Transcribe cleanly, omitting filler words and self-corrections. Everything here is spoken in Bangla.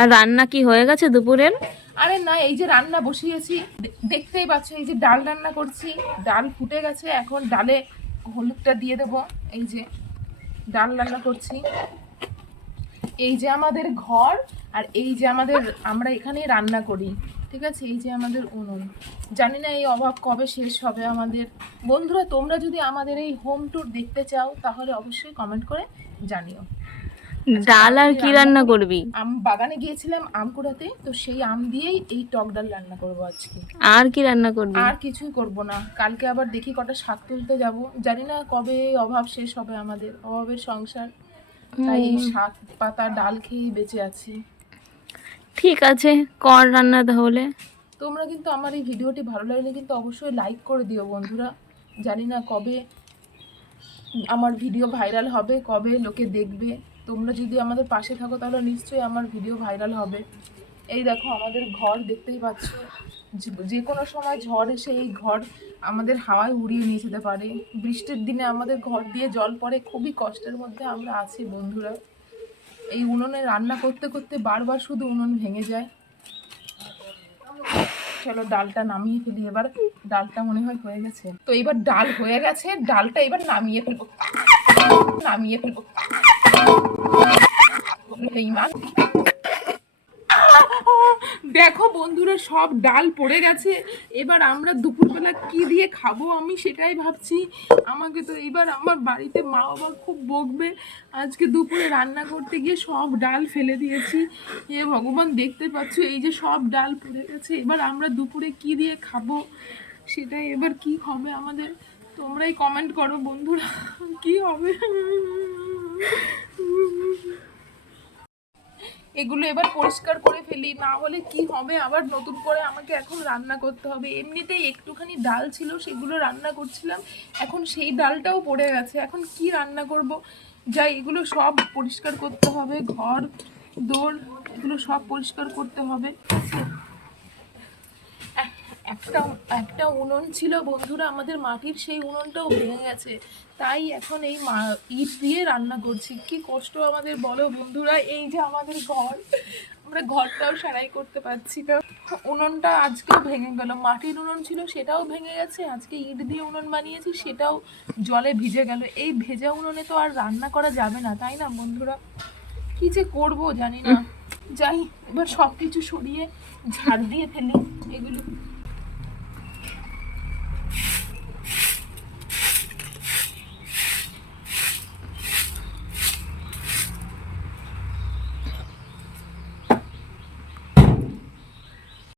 আর রান্না কি হয়ে গেছে দুপুরের? আরে না, এই যে রান্না বসিয়েছি, দেখতেই পাচ্ছ, এই যে ডাল রান্না করছি। ডাল ফুটে গেছে, এখন ডালে হলুদটা দিয়ে দেবো। এই যে ডাল রান্না করছি। এই যে আমাদের ঘর, আর এই যে আমরা এখানেই রান্না করি, ঠিক আছে। এই যে আমাদের উনুন। জানি না এই অভাব কবে শেষ হবে আমাদের। বন্ধুরা, তোমরা যদি আমাদের এই হোম ট্যুর দেখতে চাও তাহলে অবশ্যই কমেন্ট করে জানিও। ডাল আর কি রান্না করবি? বাগানে গিয়েছিলাম আম কুড়াতে, তো সেই আম দিয়েই এই টক ডাল রান্না করবো আজকে। আর কি রান্না করবি? আর কিছুই করব না, কালকে আবার দেখি কটা শাক তুলতে যাব। জানি না কবে অভাব শেষ হবে আমাদের, অভাবের সংসার। তাই এই শাক পাতা ডাল খেয়েই বেঁচে আছি। ঠিক আছে, কর রান্না তাহলে। তোমরা কিন্তু আমার এই ভিডিওটি ভালো লাগলে কিন্তু অবশ্যই লাইক করে দিও বন্ধুরা। জানি না কবে আমার ভিডিও ভাইরাল হবে, কবে লোকে দেখবে। তোমরা যদি আমাদের পাশে থাকো তাহলে নিশ্চয়ই আমার ভিডিও ভাইরাল হবে। এই দেখো আমাদের ঘর, দেখতেই পাচ্ছ, যে কোনো সময় ঝড় এসে এই ঘর আমাদের হাওয়ায় উড়িয়ে নিয়ে যেতে পারে। বৃষ্টির দিনে আমাদের ঘর দিয়ে জল পড়ে, খুবই কষ্টের মধ্যে আমরা আছি বন্ধুরা। এই উনুনে রান্না করতে করতে বারবার শুধু উনুন ভেঙে যায়। চলো ডালটা নামিয়ে ফেলি এবার। ডালটা মনে হয় হয়ে গেছে, তো এবার ডাল হয়ে গেছে, ডালটা এবার নামিয়ে ফেলবো। দেখো বন্ধুরা, সব ডাল পড়ে গেছে। এবার আমরা দুপুরবেলা কি দিয়ে খাবো আমি সেটাই ভাবছি। আমাকে তো এবার আমার বাড়িতে মা বাবা খুব বকবে। আজকে দুপুরে রান্না করতে গিয়ে সব ডাল ফেলে দিয়েছি। এ ভগবান, দেখতে পাচ্ছ এই যে সব ডাল পড়ে গেছে। এবার আমরা দুপুরে কি দিয়ে খাবো সেটাই, এবার কি হবে আমাদের তোমরাই কমেন্ট করো বন্ধুরা, কি হবে। এগুলো এবার পরিষ্কার করে ফেলি, না হলে কি হবে, আবার নতুন করে আমাকে এখন রান্না করতে হবে। এমনিতেই একটুখানি ডাল ছিল, সেগুলো রান্না করছিলাম, এখন সেই ডালটাও পড়ে গেছে। এখন কি রান্না করব? যাই, এগুলো সব পরিষ্কার করতে হবে, ঘর দোর এগুলো সব পরিষ্কার করতে হবে। একটা একটা উনুন ছিল বন্ধুরা আমাদের মাটির, সেই উনুনটাও ভেঙে গেছে। তাই এখন এই ইট দিয়ে রান্না করছি। কি কষ্ট আমাদের বলো বন্ধুরা। এই যে আমাদের ঘর, আমরা ঘরটাও সারাই করতে পারছি না। উনুনটা আজকেও ভেঙে গেল, মাটির উনুন ছিল সেটাও ভেঙে গেছে। আজকে ইট দিয়ে উনুন বানিয়েছি, সেটাও জলে ভিজে গেল। এই ভেজা উনুনে তো আর রান্না করা যাবে না, তাই না বন্ধুরা? কি যে করবো জানি না। যাই, এবার সব কিছু সরিয়ে ঝাড় দিয়ে ফেলি এগুলো।